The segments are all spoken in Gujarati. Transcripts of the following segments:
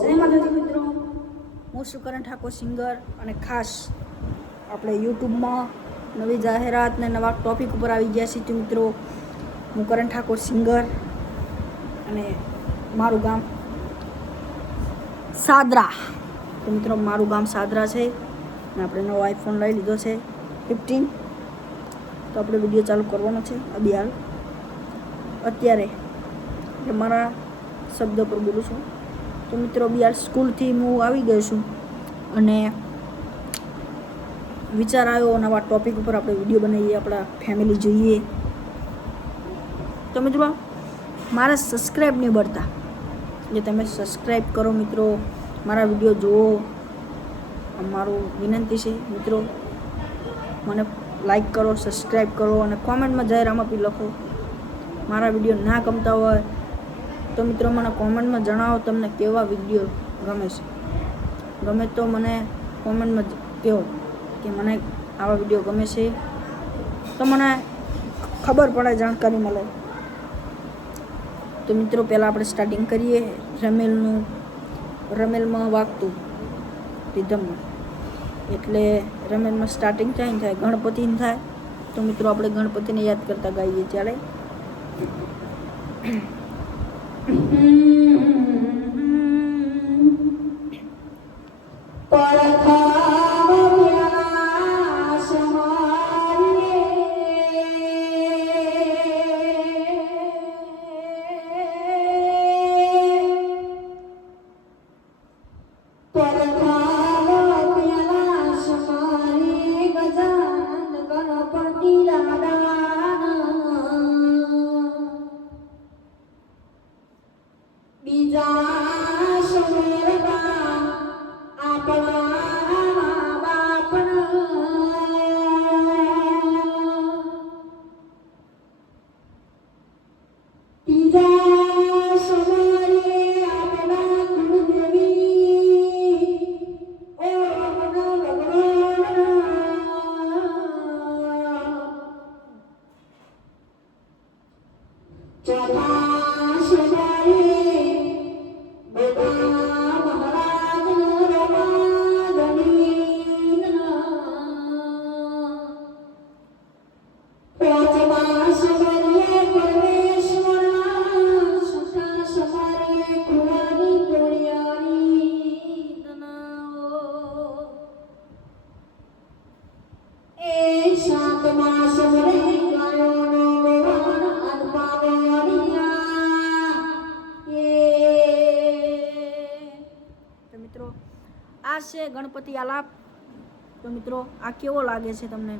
જય માતાજી મિત્રો, હું છું કરણ ઠાકોર સિંગર અને ખાસ આપણે યુટ્યુબમાં નવી જાહેરાત ને નવા ટોપિક ઉપર આવી ગયા છીએ મિત્રો. હું કરણ ઠાકોર સિંગર અને મારું ગામ સાદરા. તો મિત્રો મારું ગામ સાદરા છે અને આપણે નવો આઈફોન લઈ લીધો છે 15. તો આપણે વિડીયો ચાલુ કરવાનો છે હાલ અત્યારે, એટલે મારા શબ્દ પર બોલું છું. તો મિત્રો બિહાર સ્કૂલથી હું આવી ગયો છું અને વિચાર આવ્યો નવા ટોપિક ઉપર આપણે વિડીયો બનાવીએ, આપણા ફેમિલી જોઈએ. તો મિત્રો મારા સબસ્ક્રાઈબ નહીં બળતા, જે તમે સબસ્ક્રાઈબ કરો મિત્રો, મારા વિડીયો જુઓ. મારું વિનંતી છે મિત્રો, મને લાઈક કરો, સબસ્ક્રાઈબ કરો અને કોમેન્ટમાં જય રામાપી લખો. મારા વિડીયો ના ગમતા હોય તો મિત્રો મને કોમેન્ટમાં જણાવો તમને કેવા વિડીયો ગમે છે. ગમે તો મને કોમેન્ટમાં કહો કે મને આવા વિડીયો ગમે છે, તો મને ખબર પડે, જાણકારી મળે. તો મિત્રો પહેલાં આપણે સ્ટાર્ટિંગ કરીએ રમેલનું. રમેલમાં વાગતું રિધમમાં, એટલે રમેલમાં સ્ટાર્ટિંગ થાય ગણપતિને થાય. તો મિત્રો આપણે ગણપતિને યાદ કરતા ગાઈએ ત્યારે આ છે ગણપતિ આલાપ. તો મિત્રો આ કેવો લાગે છે તમને,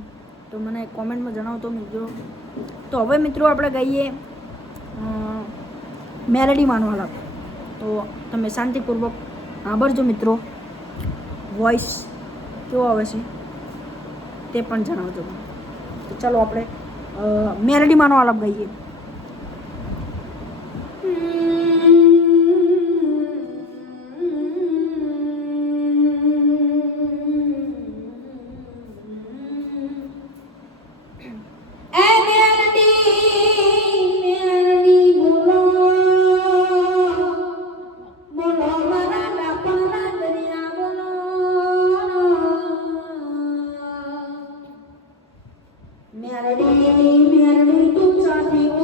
તો મને કોમેન્ટમાં જણાવતો મિત્રો. તો હવે મિત્રો આપણે ગાઈએ મેલેડી માનો આલાપ. તો તમે શાંતિપૂર્વક સાંભળજો મિત્રો, વોઇસ કેવો આવે છે તે પણ જણાવજો. તો ચાલો આપણે મેલેડી માનો આલાપ ગાઈએ. મેરડી તું ચાથી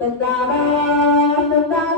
તતારા